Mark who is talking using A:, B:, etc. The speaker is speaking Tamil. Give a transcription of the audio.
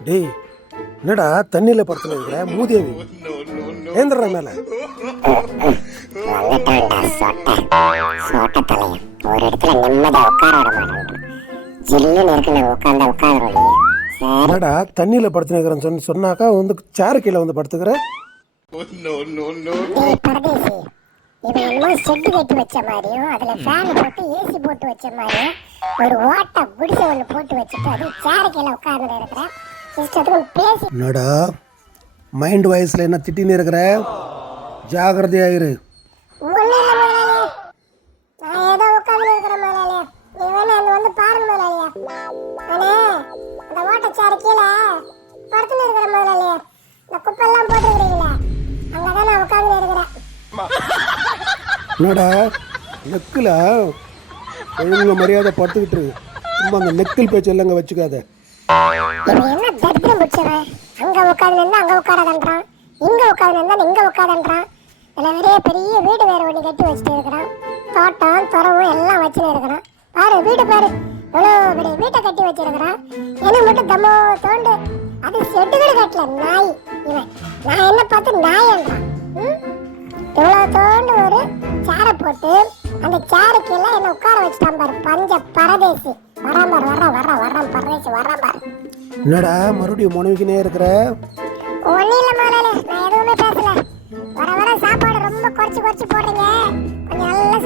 A: டேய் என்னடா தண்ணியில் இருக்கிற? மூதேவி ஏந்திர மேலே.
B: ஒரு இடத்துல நிம்மதியா உட்கார விட மாட்டேன் ஜில்லுன்னு இருக்கு நான் உட்காந்தா உட்காந்துரும் சரி
A: என்னடா தண்ணியில் படுத்துனுக்கிறேன்னு சொன்ன சொன்னாக்கா வந்து சேர் கீழே வந்து படுத்துக்கிற?
B: டேய் பரதேசி இவன் என்னமோ செட்டு கட்டி வச்ச மாதிரியும் அதுல ஃபேன் போட்டு ஏசி போட்டு வச்ச மாதிரியும் ஒரு ஓட்ட குடிசை ஒண்ணு போட்டு வச்சுட்டு அது சேர கீழே உட்கார்ந்து இருக்கிறேன்.
A: என்னடா? மைண்ட் வயசில் என்ன திட்டின்னு இருக்கிற? ஜாகிரதையாயிரு என்னடா? நெக்கில்? ஒழுங்கு மரியாதை படுத்துக்கிட்டு. சும்மா அந்த நெக்கில் பேச்சு இல்லைங்க வச்சுக்காத.
B: இவன் என்ன தரித்திரம் பிடிச்சவன் அங்க உட்காந்து நின்று அங்க உட்காராதன்றான் இங்க உட்காந்து நின்று இங்க உட்காரன்றான் இதுல நிறைய பெரிய வீடு வேற ஒண்ணு கட்டி வச்சுட்டு இருக்கிறான். தோட்டம் துறவும் எல்லாம் வச்சுன்னு இருக்கிறான். பாரு வீடு பாரு. இவ்வளோ பெரிய வீட்டை கட்டி வச்சிருக்கிறான். எனக்கு மட்டும் தம்மோ தோண்டு. அது செட்டு கூட கட்டல நாய். இவன் நான் என்ன பார்த்து நாயன்றான். ம்? தோண்டு ஒரு சேரை போட்டு அந்த சேருக்கு எல்லாம் என்ன உட்கார வச்சுட்டான் பாரு பஞ்ச பரதேசி. வரான் பாரு பரதேசி வர்றான் பாரு.
A: என்னடா மறுபடியும் முனைவிக்கினே இருக்கிற?
B: ஒன்னும் இல்ல முதலாளி நான் எதுவுமே பேசல. வர வர சாப்பாடு ரொம்ப குறைச்சு குறைச்சு போடுறீங்க. கொஞ்சம் நல்ல